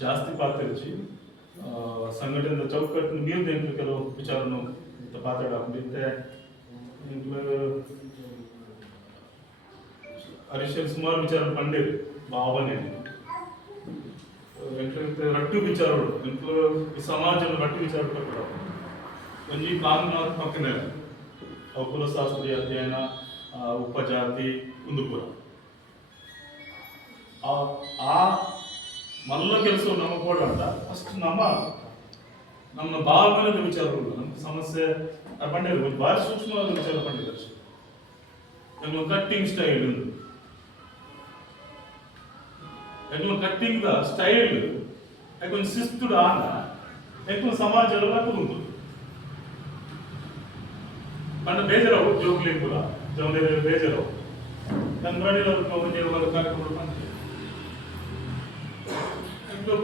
ಜಾಸ್ತಿ ಪಾತ್ರಚ್ಚಿ ಸಂಘಟನೆದ ಚೌಕಟ್ಟು ಮೀರಿದ ಎಂಕ್ಲು ಕೆಲವು ವಿಚಾರನು ಪಾತಾಡಂತೆ ಎಂಕ್ಲು ಹರೀಶ್ ಸುಮಾರು ವಿಚಾರ ಪಂಡೇರು ಭಾವನೆ ಎಂಕ್ಲು ರಟ್ಟು ವಿಚಾರಗಳು ಎಂಕ್ಲು ಈ ಸಮಾಜದ ರಟ್ಟು ವಿಚಾರ ಪಡ್ತಾರೆ ಒಂಜಿ ಕಾನೂನಾತ್ಮಕನೇ ಕುಲಶಾಸ್ತ್ರೀಯ ಅಧ್ಯಯನ ಉಪಜಾತಿ ಕುಂದುಪುರ ಆ ಮಲ್ಲ ಕೆಲಸ ನಮಗೆ ಕೊಡೋಣ ಫಸ್ಟ್ ನಮ್ಮ ಭಾವನೆದ ವಿಚಾರಗಳು ನಮ್ಮ ಸಮಸ್ಯೆ ಪಂಡಿದ್ರು ಭಾರಿ ಸೂಕ್ಷ್ಮವಾದ ವಿಚಾರ ಪಂಡಿದ್ರು ನಮ್ಮ ಕಟ್ಟಿಂಗ್ ಸ್ಟೈಲ್ ಎಗ್ಲು ಕಟ್ಟಿಂಗ್ ದ ಸ್ಟೈಲ್ ಯಾಕೊಂದು ಶಿಸ್ತುಡ ಆನ ಯಾಕೊಂದು ಸಮಾಜದ ಕುಂದು ಪಂಡ ಬೇಜಾರವು ಜೋಗ್ಲಿ ಕೂಡ ಜವನೇ ಬೇಜಾರವು ನನ್ನ ಗಡಿಯಲ್ಲಿ ಕಾರ್ಯಕ್ರಮ ಬಂದಿದೆ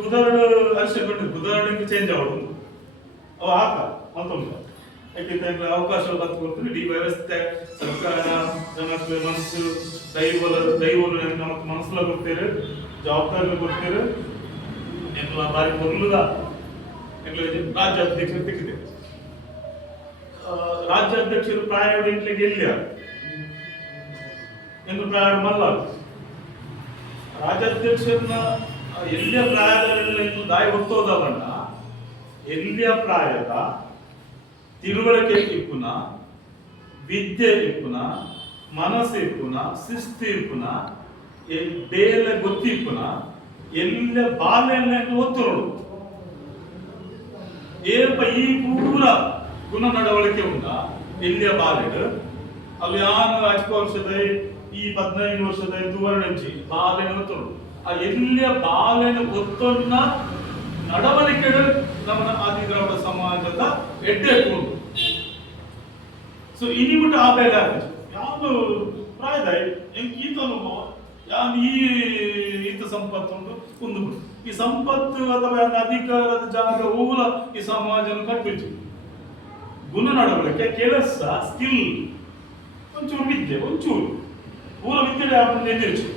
ಕುದಾರಡು ಅಷ್ಟೇ ಬಂದಿದೆ ಕುದಾರಡಿಗೆ ಚೇಂಜ್ ಆಗೋದು ಅವು ಹಾಕ ಮತ್ತೊಂದು ಯಾಕೆಂದ್ರೆ ಅವಕಾಶ ಕೊಡ್ತೀವಿ ಇಡೀ ವ್ಯವಸ್ಥೆ ಸರ್ಕಾರ ಜನಕ್ಕೆ ಮನಸ್ಸು ದೈವಗಳು ನಮಗೆ ಮನಸ್ಸಲ್ಲ ಕೊಡ್ತೀರಿ ಜವಾಬ್ದಾರಿ ಕೊಡ್ತೀರಿ ಎಂಕ್ಲ ಬಾರಿ ಮೊದಲುದ ರಾಜ್ಯಾಧ್ಯಕ್ಷರು ತೆಗೆದಿದೆ ರಾಜ್ಯಾಧ್ಯಕ್ಷರು ಪ್ರಾಯ ಎಂಟ್ಲಿಗೆ ಎಲ್ಲಿಯ ಎಂದು ಪ್ರಾಯ ಮಲ್ಲ ರಾಜ್ಯಾಧ್ಯಕ್ಷರನ್ನ ಎಲ್ಲಿಯ ಪ್ರಾಯದಲ್ಲಿ ದಾಯಿ ಹೊತ್ತೋದವನ್ನ ಎಲ್ಲಿಯ ಪ್ರಾಯದ ತಿಳುವಳಿಕೆ ಇಪ್ಪುನ ವಿದ್ಯೆ ಇಪ್ಪುನ ಮನಸ್ಸು ಇಪ್ಪುನ ಶಿಸ್ತು ಇಪ್ಪುನ ಬೇಲೆ ಗೊತ್ತಿಪ್ಪುನ ಎಲ್ಲ ಬಾಲ್ಯ ಒತ್ತರೋಡು ಏಪ ಈ ಪೂರ ಗುಣ ನಡವಳಿಕೆ ಉಂಟ ಎಲ್ಲಿಯ ಬಾಲ್ಯ ಅಲ್ಲಿ ಯಾರು 10 ವರ್ಷದ ಈ 15 ವರ್ಷದ ದುವರ್ಣಂಚಿ ಬಾಲ್ಯ ಒತ್ತರೋಡು ಆ ಎಲ್ಲಿಯ ಬಾಲ್ಯನ ಗೊತ್ತನ್ನ ನಡವಳಿಕೆಗಳು ನಮ್ಮ ಆದಿದ್ರಾವಿಡ ಸಮಾಜದ ಎಡ್ಡೆ ಉಂಟು ಸೊ ಇನಿಬಿಟ್ಟು ಆ ಬೇರೆ ಯಾವುದು ಪ್ರಾಯದ ಈತ ಅನುಭವ ಯಾರು ಈತ ಸಂಪತ್ತು ಉಂಟು ಕುಂದು ಈ ಸಂಪತ್ತು ಅಥವಾ ಅಧಿಕಾರದ ಜಾಗ ಊಲ ಈ ಸಮಾಜನ ಕಟ್ಟಿತ್ತು ಗುಣ ನಡವಳಿಕೆ ಕೆಲಸ ಸ್ಕಿಲ್ ಒಂಚೂರು ವಿದ್ಯೆ ಒಂಚೂರು ಊರ ವಿದ್ಯೆ ಎದುರಿಸು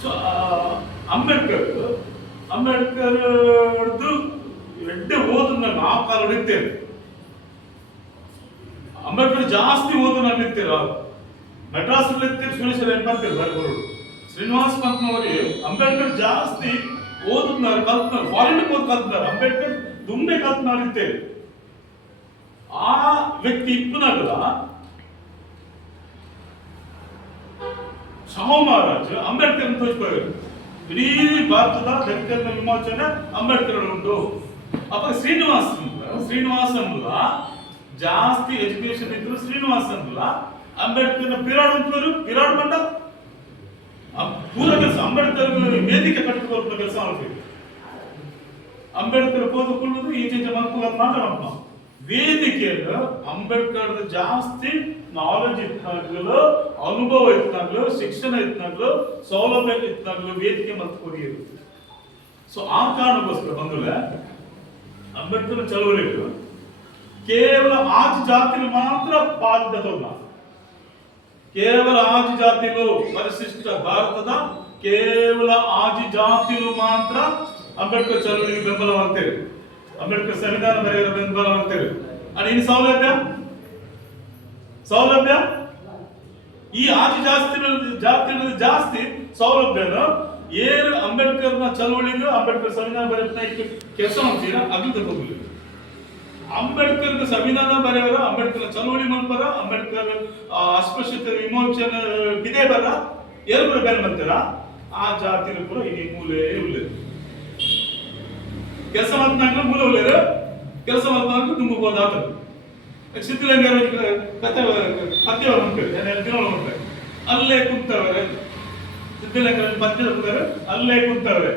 ಸೊ ಅಂಬೇಡ್ಕರ್ ಎಡ್ಡೆ ಓದನ್ನ ನಾವು ಕಾಲ ಹಿಡಿತೇವೆ ಅಂಬೇಡ್ಕರ್ ಜಾಸ್ತಿ ಓದನ್ನ ನಿಂತಿರ ಮೆಡ್ರಾಸ್ ಸುರೇಶ್ವರ ಬರ್ತಾರೆ ಬರ್ಬೋದು ಶ್ರೀನಿವಾಸ್ ಪಂತ್ನವರಿಗೆ ಅಂಬೇಡ್ಕರ್ ಜಾಸ್ತಿ ಓದುತ್ತಾರೆ ಕಲ್ತ್ತಾರೆ ಫಾರಿನ್ ಓದ್ ಕಲ್ತ್ತಾರೆ ಅಂಬೇಡ್ಕರ್ ದುಂಬೆ ಕಲ್ತ್ನಾರಿದ್ದೇವೆ ಆ ವ್ಯಕ್ತಿ ಇಪ್ಪನಾಗಲ್ಲ ಶಾಹು ಮಹಾರಾಜ್ ಅಂಬೇಡ್ಕರ್ ತೋರಿಸ್ತಾರೆ ಇಡೀ ಭಾರತದ ದಲಿತರ ವಿಮೋಚನೆ ಅಂಬೇಡ್ಕರ್ ಉಂಟು ಅಪ್ಪ ಶ್ರೀನಿವಾಸ್ ಅನ್ನಲ್ಲ ಜಾಸ್ತಿ ಎಜುಕೇಶನ್ ಇದ್ರು ಶ್ರೀನಿವಾಸ್ ಅನ್ನಲ್ಲ ಅಂಬೇಡ್ಕರ್ ಪಿರಾಡ್ ಅಂತವರು ಪಿರಾಡ್ ಬಂದ ಪೂರ ಕೆಲಸ ಅಂಬೇಡ್ಕರ್ ವೇದಿಕೆ ಕಟ್ಟಿಕೊಳ್ತ ಕೆಲಸ ಮಾಡ್ತೀವಿ ಅಂಬೇಡ್ಕರ್ ಓದಿಕೊಳ್ಳೋದು ಈಚೆ ಮಕ್ಕಳು ಮಾತ್ರ ವೇದಿಕೆಯಲ್ಲಿ ಅಂಬೇಡ್ಕರ್ ಜಾಸ್ತಿ ನಾಲೆಜ್ ಇತ್ತನಾಗ್ಲು ಅನುಭವ ಇತ್ತನಾಗ್ಲು ಶಿಕ್ಷಣ ಇತ್ತನಾಗ್ಲು ಸೌಲಭ್ಯ ಇತ್ತನಾಗ್ಲು ವೇದಿಕೆ ಮತ್ತು ಕೊರಿಯರು ಸೊ ಆ ಕಾರಣಕ್ಕೋಸ್ಕರ ಬಂದ್ರೆ ಅಂಬೇಡ್ಕರ್ ಚಳವಳಿಗಳು ಕೇವಲ ಆಜ್ ಜಾತಿಲು ಮಾತ್ರ ಬಾಧ್ಯತೆ ಕೇವಲ ಆಜ್ ಜಾತಿಲು ಪರಿಶಿಷ್ಟ ಭಾರತದ ಕೇವಲ ಆಜ್ ಜಾತಿಲು ಮಾತ್ರ ಅಂಬೇಡ್ಕರ್ ಚಳವಳಿಗೆ ಬೆಂಬಲವಂತೇವೆ ಅಂಬೇಡ್ಕರ್ ಸಂವಿಧಾನ ಬರೆಯಲು ಬೆಂಬಲವಂತೇವೆ आणि ಈ ಸೌಲಭ್ಯ ಈ ಆಜ್ ಜಾಸ್ತಿ ಸೌಲಭ್ಯನ ಏನು ಅಂಬೇಡ್ಕರ್ನ ಚಳವಳಿಗೆ ಅಂಬೇಡ್ಕರ್ ಸಂವಿಧಾನ ಬರೆಯಕ್ಕೆ ಕೆಲಸ ಮಾಡ್ತೀರಾ ಅದು ತಗೋಗಿಲ್ಲ ಅಂಬೇಡ್ಕರ್ ಸಂವಿಧಾನ ಬರೆಯವರ ಅಂಬೇಡ್ಕರ್ ಚಳವಳಿ ಮಾಡ್ಬಾರ ಅಂಬೇಡ್ಕರ್ ಅಸ್ಪೃಶ್ಯತೆ ವಿಮೋಚನೆ ಬಿದೆ ಬರ ಎರಡು ಬೇರೆ ಬರ್ತಾರ ಆ ಜಾತಿನ ಕೂಡ ಇಡೀ ಮೂಲೆ ಉಳ್ಳೆ ಕೆಲಸ ಮಾಡ್ತಾಗ ಮೂಲ ಉಳ್ಳೇರ ಕೆಲಸ ಮಾಡ್ತಾಗ ತುಂಬಬಹುದಾದ ಸಿದ್ಧಲಿಂಗ ಕಥೆ ಪದ್ಯ ಮಾಡ್ತಾರೆ ಅಲ್ಲೇ ಕುಂತವ್ರೆ ಸಿದ್ಧಲಿಂಗ ಪದ್ಯ ಬರ್ತಾರೆ ಅಲ್ಲೇ ಕುಂತವ್ರೆ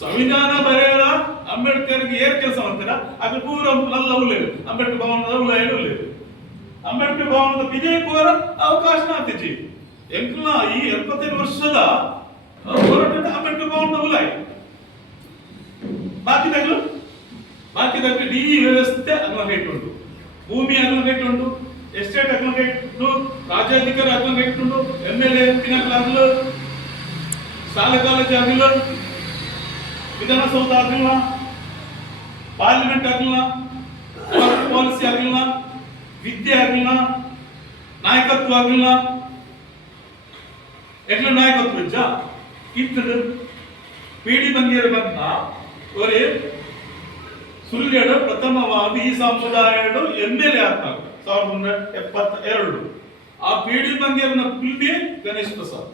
ಸಂವಿಧಾನ ಬರೆಯಲ್ಲ ಅಂಬೇಡ್ಕರ್ಗೆ ಏರ್ ಕೆಲಸ ಮಾಡ್ತಾರ ಅದು ಪೂರ ನಲ್ಲ ಉಳ್ಳೇರು ಅಂಬೇಡ್ಕರ್ ಭವನದ ಉಳ್ಳೇರು ಅಂಬೇಡ್ಕರ್ ಭವನದ ವಿಜಯ ಪೂರ ಅವಕಾಶ ಆಗ್ತಿಚ್ಚಿ ಎಂಕ್ಲ ಈ 75 ವರ್ಷದ ಹೋರಾಟ ಅಂಬೇಡ್ಕರ್ ಭವನದ ಉಳ್ಳಾಯಿ ಬಾಕಿದಾಗಲು ಇಡೀ ವ್ಯವಸ್ಥೆ ಅಗ್ಲಗೈಟ್ ಉಂಟು ಭೂಮಿ ಅಗ್ಲಗೈಟ್ ಉಂಟು ಎಸ್ಟೇಟ್ ಅಗ್ಲಗೈಟ್ ಉಂಟು ರಾಜ್ಯಾಧಿಕಾರ ಅಗ್ಲಗೈಟ್ ಉಂಟು MLA ಎಂಪಿನ ಅಗ್ಲು ಶಾಲೆ ಕಾಲೇಜ್ ಅಗ್ಲು ವಿಧಾನಸೌಧ ಆಗಲಿಲ್ಲ, ಪಾರ್ಲಿಮೆಂಟ್ ಆಗಲಿಲ್ಲ, ಪಾಲಿಸಿ ಆಗಲಿಲ್ಲ, ವಿದ್ಯೆ ಆಗಲಿಲ್ಲ, ನಾಯಕತ್ವ ಆಗಲಿಲ್ಲ. ಎಟ್ಲ ನಾಯಕತ್ವ ಇಜ್ಜ ಇತ್ತದ ಪೀಡಿ ಬಂದಿರ ಬಂದ ಒರೇ ಸುಳ್ಯಡ ಪ್ರಥಮವಾಗಿ ಈ ಸಮುದಾಯದ MLA ಆಗ್ತಾರೆ 1972. ಆ ಪೀಡಿ ಬಂದಿರನ ಪಿಲ್ಬಿ ಗಣೇಶ್ ಪ್ರಸಾದ್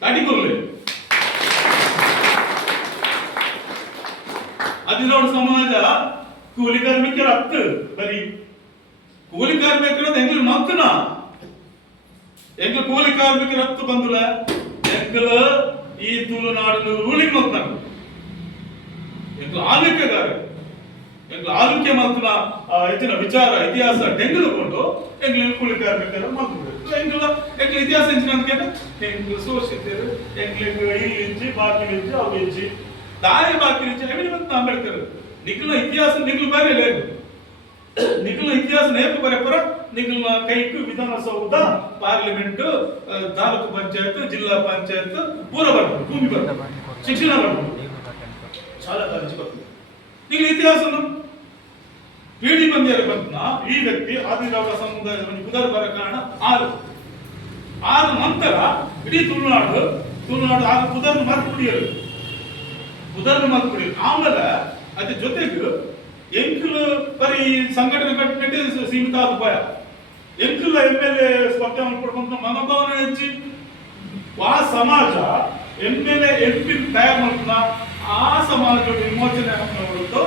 ಕಾಟಿಕೊರ್ಲೆ ಅದಿರೋಡ ಸಮಾಜ ಕೂಲಿ ಕಾರ್ಮಿಕರ ಹತ್ತು ಬರೀ ಕೂಲಿ ಕಾರ್ಮಿಕರ ಹೆಂಗ್ ಮಕ್ಕನ ಹೆಂಗ್ ಕೂಲಿ ಕಾರ್ಮಿಕರ ಹತ್ತು ಬಂದುಲ ಹೆಂಗಲ ಈ ತುಳುನಾಡು ರೂಲಿಂಗ್ ಮಕ್ಕನ ಹೆಂಗ್ ಆಳ್ವಿಕೆಗಾರ ಹೆಂಗ್ ಆಳ್ವಿಕೆ ಮಕ್ಕನ ಹೆಚ್ಚಿನ ವಿಚಾರ ಇತಿಹಾಸ ತೆಗೆದುಕೊಂಡು ಹೆಂಗ್ ಕೂಲಿ ಕಾರ್ಮಿಕರ ಮಕ್ಕಳು ಹೆಂಗಲ್ಲ ಹೆಂಗ್ ಇತಿಹಾಸ ಹೆಂಚಿನ ಹೆಂಗ್ ಸೋಷಿತರು ಹೆಂಗ್ ಇಲ್ಲಿ ಇಜ್ಜಿ ಬಾಕಿ ಇಜ್ಜಿ ಅವು ಇಜ್ಜಿ ದಾರಿ ಬಾಕಿ ಇಜ್ಜಿ ಹೆಂಗ್ ಬಂತು ಅಂಬೇಡ್ಕರ್ ನಿಖಿಲ ಇತಿಹಾಸ ನಿಖಿಲ್ ಬೇರೆ ಲೇನು ನಿಖಿಲ ಇತಿಹಾಸ ನೇಪ ಬರೆಪರ ನಿಖಿಲ ಕೈಕು ವಿಧಾನಸೌಧ ಪಾರ್ಲಿಮೆಂಟ್ ತಾಲೂಕು ಪಂಚಾಯತ್ ಜಿಲ್ಲಾ ಪಂಚಾಯತ್ ಪೂರ ಬರ್ಬೋದು ಭೂಮಿ ಬರ್ಬೋದು ಶಿಕ್ಷಣ ಬರ್ಬೋದು ಶಾಲಾ ಕಾಲೇಜು ಬರ್ಬೋದು ನಿಖಿಲ ಇತಿಹಾಸನು ಪೀಡಿ ಬಂದಿರ ಬಂದ ಈ ವ್ಯಕ್ತಿ ಆದಿರಾವ ಸಮುದಾಯದ ಉದರ ಬರ ಕಾರಣ ಆರು ನಂತರ ಇಡೀ ತುಳುನಾಡು ಆರು ಉದರ್ನ ಮಾತು ಕುಡಿಯರು ಆಮೇಲೆ ಅದ್ರ ಜೊತೆಗೆ ಎಂಕಲ್ ಬರೀ ಸಂಘಟನೆ ಕಟ್ಟಿನಟ್ಟೆ ಸೀಮಿತ ಆದ ಭಯ ಎಂಕಲ್ MLA ಸ್ಪರ್ಧೆ ಮಾಡ್ಕೊಡ್ಕೊಂತ ಮನೋಭಾವನೆ ಹೆಚ್ಚಿ ಆ ಸಮಾಜ MLA MP ತಯಾರು ಮಾಡ್ತಾನ ಆ ಸಮಾಜದ ವಿಮೋಚನೆ ಹೊರತು